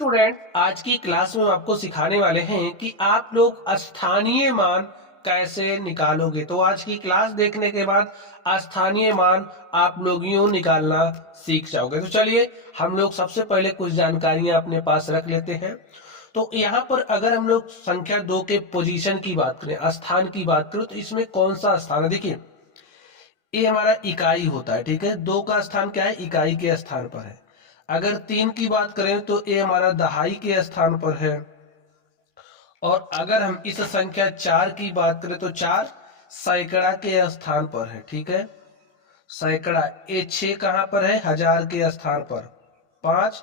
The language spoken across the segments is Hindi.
स्टूडेंट, आज की क्लास में हम आपको सिखाने वाले हैं कि आप लोग स्थानीय मान कैसे निकालोगे। तो आज की क्लास देखने के बाद स्थानीय मान आप लोग यूं निकालना सीख जाओगे। तो चलिए हम लोग सबसे पहले कुछ जानकारियां अपने पास रख लेते हैं। तो यहाँ पर अगर हम लोग संख्या 2 के पोजीशन की बात करें, स्थान की बात करें, तो इसमें कौन सा स्थान है? देखिए, ये हमारा इकाई होता है, ठीक है। 2 का स्थान क्या है? इकाई के स्थान पर है। अगर 3 की बात करें तो ये हमारा दहाई के स्थान पर है। और अगर हम इस संख्या 4 की बात करें तो 4 सैकड़ा के स्थान पर है, ठीक है। सैकड़ा। ये 6 कहां पर है? हजार के स्थान पर। 5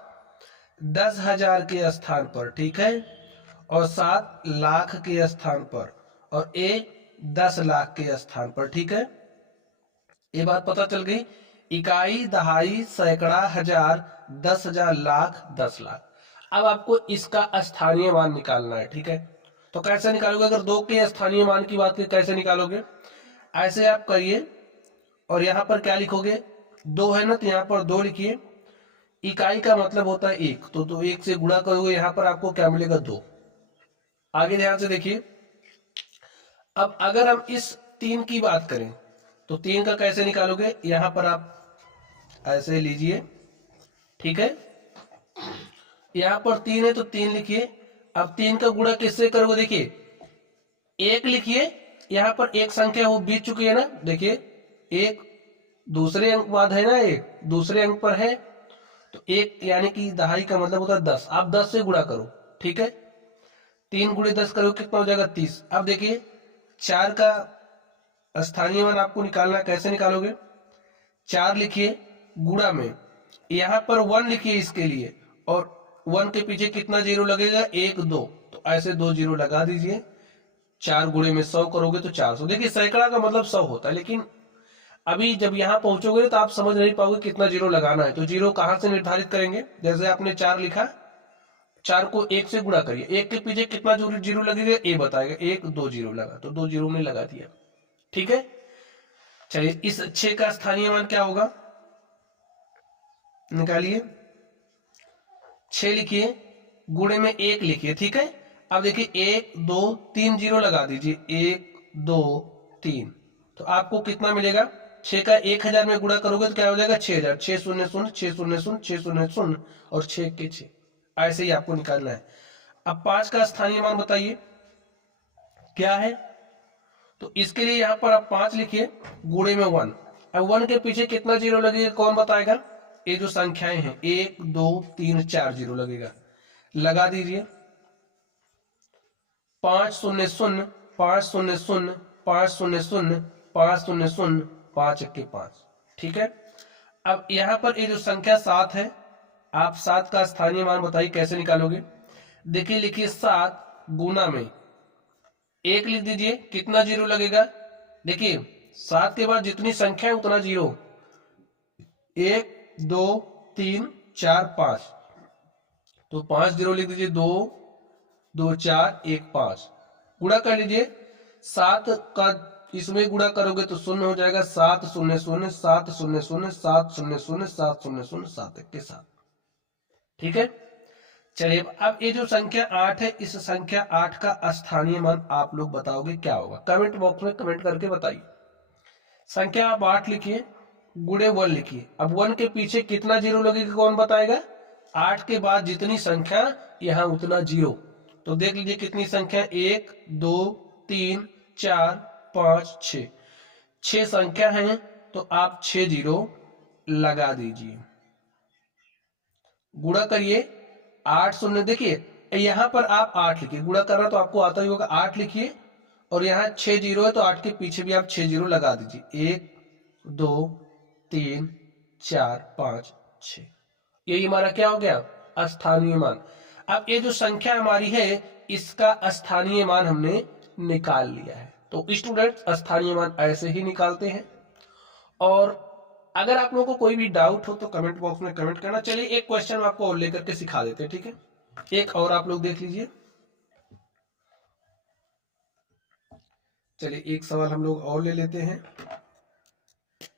10,000 के स्थान पर, ठीक है। और 7 लाख के स्थान पर। और ए 10 लाख के स्थान पर, ठीक है। ये बात पता चल गई। इकाई, दहाई, सैकड़ा, हजार, 10,000, लाख, 10 लाख। अब आपको इसका स्थानीय मान निकालना है, ठीक है। तो कैसे निकालोगे? अगर 2 के स्थानीय मान की बात करें, कैसे निकालोगे? ऐसे आप करिए और यहां पर क्या लिखोगे? 2 है ना, तो यहां पर 2 लिखिए। इकाई का मतलब होता है 1, तो 1 से गुणा करोगे, यहां पर आपको क्या मिलेगा? 2। आगे ध्यान से देखिए। अब अगर हम इस 3 की बात करें तो 3 का कैसे निकालोगे? यहां पर आप ऐसे लीजिए, ठीक है। यहां पर 3 है तो 3 लिखिए। अब 3 का गुणा किससे करोगे? देखिए 1 लिखिए। यहां पर एक संख्या वो बीत चुकी है ना, देखिए 1 दूसरे अंक बाद है ना, 1 दूसरे अंक पर है। तो 1 यानी कि दहाई का मतलब होता है 10। आप 10 से गुणा करो, ठीक है। 3 गुणे 10 करो, कितना हो जाएगा? 30। अब देखिए 4 का स्थानीय मान आपको निकालना, कैसे निकालोगे? 4 लिखिए गुणा में, यहां पर 1 लिखिए इसके लिए, और 1 के पीछे कितना जीरो लगेगा? 1 2, तो ऐसे 2 जीरो लगा दीजिए। 4 गुणे में 100 करोगे तो 400। देखिए सैकड़ा का मतलब 100 होता है, लेकिन अभी जब यहां पहुंचोगे तो आप समझ नहीं पाओगे कितना जीरो लगाना है। तो जीरो कहां से निर्धारित करेंगे? जैसे आपने 4 लिखा, 4 को 1 से गुणा करिए, 1 के पीछे कितना जीरो लगेगा? ए बताएगा। 1 2 जीरो लगा, तो 2 जीरो में लगा दिया, ठीक है। चलिए इस 6 का स्थानीय मान क्या होगा? निकालिए। 6 लिखिए, गुणे में 1 लिखिए, ठीक है। अब देखिए 1 2 3 जीरो लगा दीजिए, 1 2 3। तो आपको कितना मिलेगा? 6 का 1000 में गुणा करोगे तो क्या हो जाएगा? 6000। 6 शून्य शून्य, 6 शून्य शून्य, 6 शून्य शून्य, और 6 के 6। ऐसे ही आपको निकालना है। अब 5 का स्थानीय मान बताइए क्या है? तो इसके लिए यहां पर आप 5 लिखिए, गुणे में 1। अब 1 के पीछे कितना जीरो लगेगा? कौन बताएगा? ये जो संख्याएं हैं 1 2 3 4 जीरो लगेगा, लगा दीजिए। 5 शून्य शून्य, 5 शून्य शून्य, 5 शून्य शून्य, 5 शून्य शून्य, 5 1 5, ठीक है। अब यहां पर ये जो संख्या 7 है, आप 7 का स्थानीय मान बताइए कैसे निकालोगे? देखिए लिखिए 7 गुना में 1 लिख दीजिए, कितना जीरो लगेगा? देखिए 7 के बाद जितनी संख्या है उतना जीरो। 1 2 3 4 5, तो 5 जीरो लिख दीजिए। 2 2 4 1 5, गुणा कर लीजिए। 7 का इसमें गुणा करोगे तो शून्य हो जाएगा। 7 शून्य शून्य, 7 शून्य शून्य, 7 शून्य शून्य, 7 शून्य शून्य, 7 1 के 7, ठीक है। चलिए अब ये जो संख्या 8 है, इस संख्या 8 का स्थानीय मान आप लोग बताओगे क्या होगा? कमेंट बॉक्स में कमेंट करके बताइए। संख्या आप 8 लिखिए, गुणे 1 लिखिए। अब 1 के पीछे कितना जीरो लगेगा? कौन बताएगा? 8 के बाद जितनी संख्या यहां उतना जीरो। तो देख लीजिए कितनी संख्या, 1 2 3 4 5 6, 6 संख्या है, तो आप 6 जीरो लगा दीजिए। गुणा करिए 8 शून्य, देखिए यहां पर आप 8 लिखिए, गुणा करना तो आपको आता ही होगा। 8 लिखिए और यहाँ 6 जीरो है, तो 8 के पीछे भी आप 6 जीरो लगा दीजिए। 1 2 3 4 5 6, यही हमारा क्या हो गया? स्थानीय मान। अब ये जो संख्या हमारी है, इसका स्थानीय मान हमने निकाल लिया है। तो स्टूडेंट्स स्थानीय मान ऐसे ही निकालते हैं। और अगर आप लोगों को कोई भी डाउट हो तो कमेंट बॉक्स में कमेंट करना। चलिए एक क्वेश्चन आपको और लेकर के सिखा देते हैं, ठीक है। एक और आप लोग देख लीजिए। चलिए एक सवाल हम लोग और ले लेते हैं।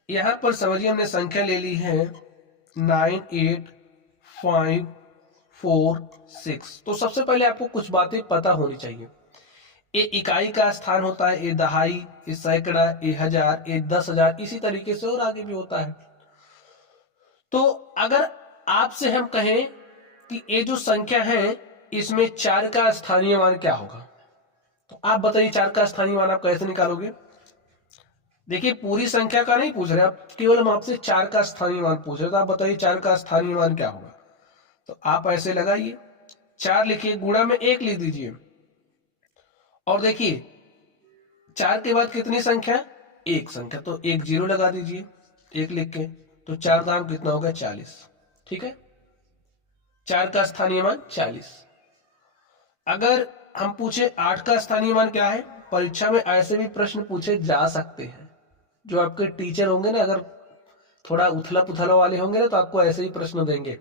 यहां पर समझिए हमने संख्या ले ली है 9 8 5 4 6। तो सबसे पहले आपको कुछ बातें पता होनी चाहिए। ये इकाई का स्थान होता है, ये दहाई, ये सैकड़ा, ये हजार, ये 10,000, इसी तरीके से और आगे भी होता है। तो अगर आपसे हम कहें कि ये जो संख्या है इसमें 4 का स्थानीय मान क्या होगा, तो आप बताइए 4 का स्थानीय मान आप कैसे निकालोगे। देखिए पूरी संख्या का नहीं पूछ रहे आप, केवल हम आपसे 4 का स्थानीय मान पूछ रहे, तो आप बताइए 4 का स्थानीय मान क्या होगा। तो आप ऐसे लगाइए, 4 लिखिए, गुणा में 1 लिख दीजिए, और देखिए 4 के बाद कितनी संख्या, एक संख्या, तो 1 0 लगा दीजिए 1 लिख के, तो 4 दाम कितना होगा 40। ठीक है, 4 का स्थानीय मान 40। अगर हम पूछे 8 का स्थानीय मान क्या है, परीक्षा में ऐसे भी प्रश्न पूछे जा सकते हैं। जो आपके टीचर होंगे ना, अगर थोड़ा उथला पुथला वाले होंगे ना, तो आपको ऐसे ही प्रश्न देंगे,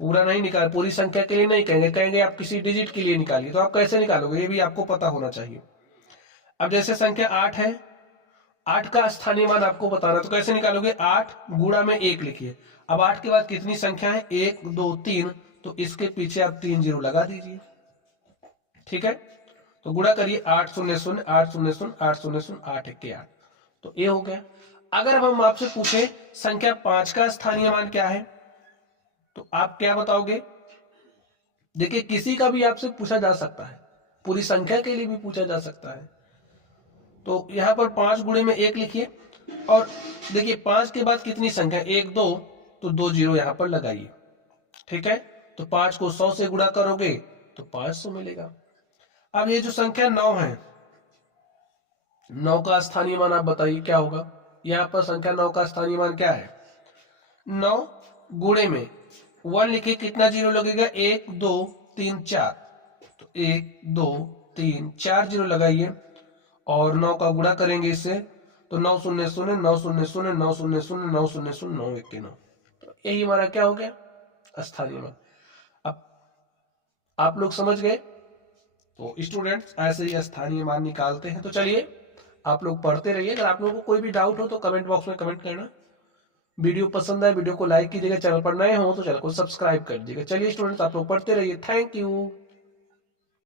पूरा नहीं निकाल, पूरी संख्या के लिए नहीं कहेंगे, कहेंगे आप किसी डिजिट के लिए निकालिए। तो आप कैसे निकालोगे, ये भी आपको पता होना चाहिए। अब जैसे संख्या 8 है, 8 का स्थानीय मान आपको बताना, तो कैसे निकालोगे, 8 गुणा में 1 लिखिए। अब 8 के बाद कितनी संख्या है, 1 2 3, तो इसके पीछे आप 3 0 लगा दीजिए। ठीक है, तो गुणा करिए, 8 0 0 8 0 0 8 0 0 8 1 8, तो ये हो गया। अगर हम आपसे पूछे संख्या 5 का स्थानीय मान क्या है, तो आप क्या बताओगे। देखिए किसी का भी आपसे पूछा जा सकता है, पूरी संख्या के लिए भी पूछा जा सकता है। तो यहां पर 5 गुणे में 1 लिखिए, और देखिए 5 के बाद कितनी संख्या, 1 2, तो 2 0 यहां पर लगाइए। ठीक है, तो 5 को 100 से गुणा करोगे तो 500 मिलेगा। अब ये जो संख्या 9 है, 9 का स्थानीय मान आप बताइए क्या होगा। यहां पर संख्या 9 का स्थानीय मान क्या है, 9 गुणे में 1 लिखिए, कितना 0 लगेगा, 1 2 3 4, तो 1 2 3 4 0 लगाइए, और 9 का गुणा करेंगे इससे, तो 9 0 0 9 0 0 9 0 0 9 0 0 9 1 9, तो यही हमारा क्या हो गया, स्थानीय मान। अब आप लोग समझ गए। तो स्टूडेंट्स ऐसे ही स्थानीय मान निकालते हैं। तो चलिए आप लोग पढ़ते रहिए। अगर आप लोगों को कोई भी डाउट हो तो कमेंट बॉक्स में कमेंट करना। वीडियो पसंद आए वीडियो को लाइक कीजिएगा, चैनल पर नए हो तो चैनल को सब्सक्राइब कर दीजिएगा। चलिए स्टूडेंट्स आप लोग पढ़ते रहिए। Thank you.